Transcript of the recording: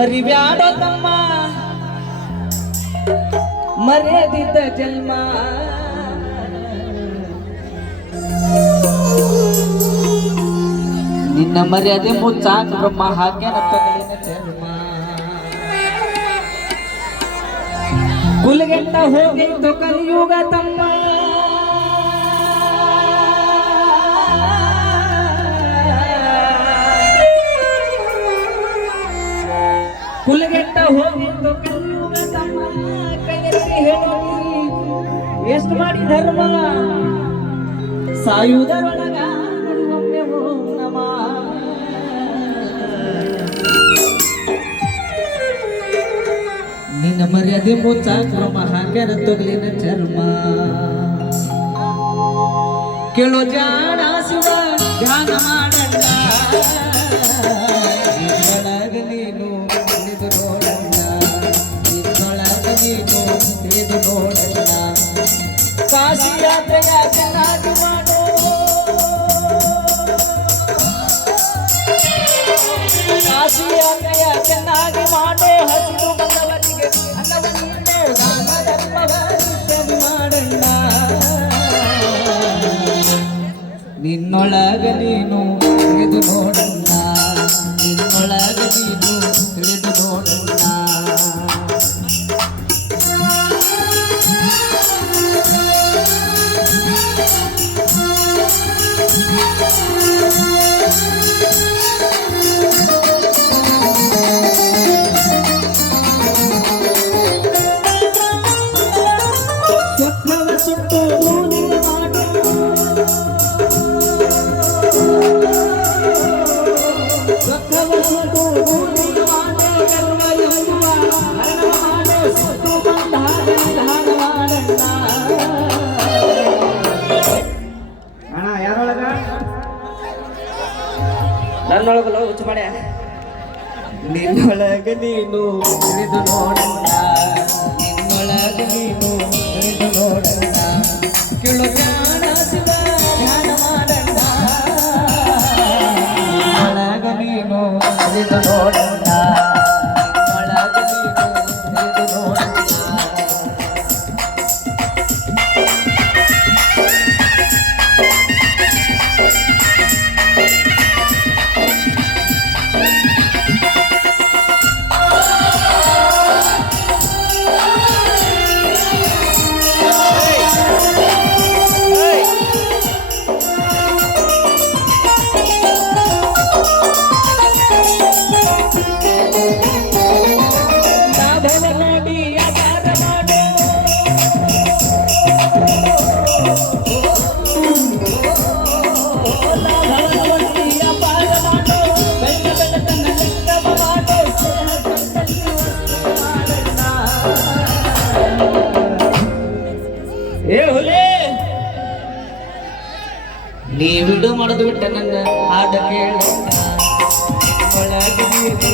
ಮರಿಬ್ಯಾಡೋ ತಮ್ಮ? ಮರ್ಯಾದಿದ್ದ ಜನ್ಮ. ನಿನ್ನ ಮರ್ಯಾದೆ ಮುಚ್ಚಾಕ ಬ್ರಹ್ಮ ಹಾಕ್ಯ ಚರ್ಮ ಕುಲಗೆಟ್ಟ ಹೋಗಿತ್ತು ಕಲಿಯುಗ ತಮ್ಮ. ಕುಲಗೆಟ್ಟ ಹೋಗಿತ್ತು ಕಲಿಯುಗ ತಮ್ಮ ಕೈಯಲ್ಲಿ ಹೇಳಿ ಎಷ್ಟು ಮಾಡಿ ಧರ್ಮ? ಸಾಯುವುದರೊಳಗ ಓಂ ನಮಃ. ನಿನ್ನ ಮರ್ಯಾದೆ ಮುಚ್ಚ, ಕ್ರಮ ಹಾಕ್ಯಾರ ತೊಗಲಿನ ಚರ್ಮ. ಕೇಳೋ ಜಾಣ ನೀನು ತಿಳಿದು ಕಾಶಿ ಚೆನ್ನಾಗಿ ಮಾಡು. ಕಾಶಿ ಯಾತ್ರೆಯ ಚೆನ್ನಾಗಿ ಮಾಡೋ. ಬಂದವರಿಗೆ ನಿನ್ನೊಳಗ ನೀನು ತಿಳಿದು ನೋಡಣ್ಣ ನಿನ್ನೊಳಗ ನೀನು ತಿಳಿದು ನೋಡಣ್ಣ ಯಾರೊಳಗ? ನನ್ನೊಳಗಲ್ಲ ಹುಚ್ಚು ಮಾಡ್ಯ? ನಿನ್ನೊಳಗ ನೀನು ತಿಳಿದು ನೋಡಣ್ಣ. ನೀ ವಿಡು ಮಾಡದು ಬಿಟ್ಟ ನನ್ನ ಹಾಡ ಕೇಳ ಒಳಗೆ ನೀರು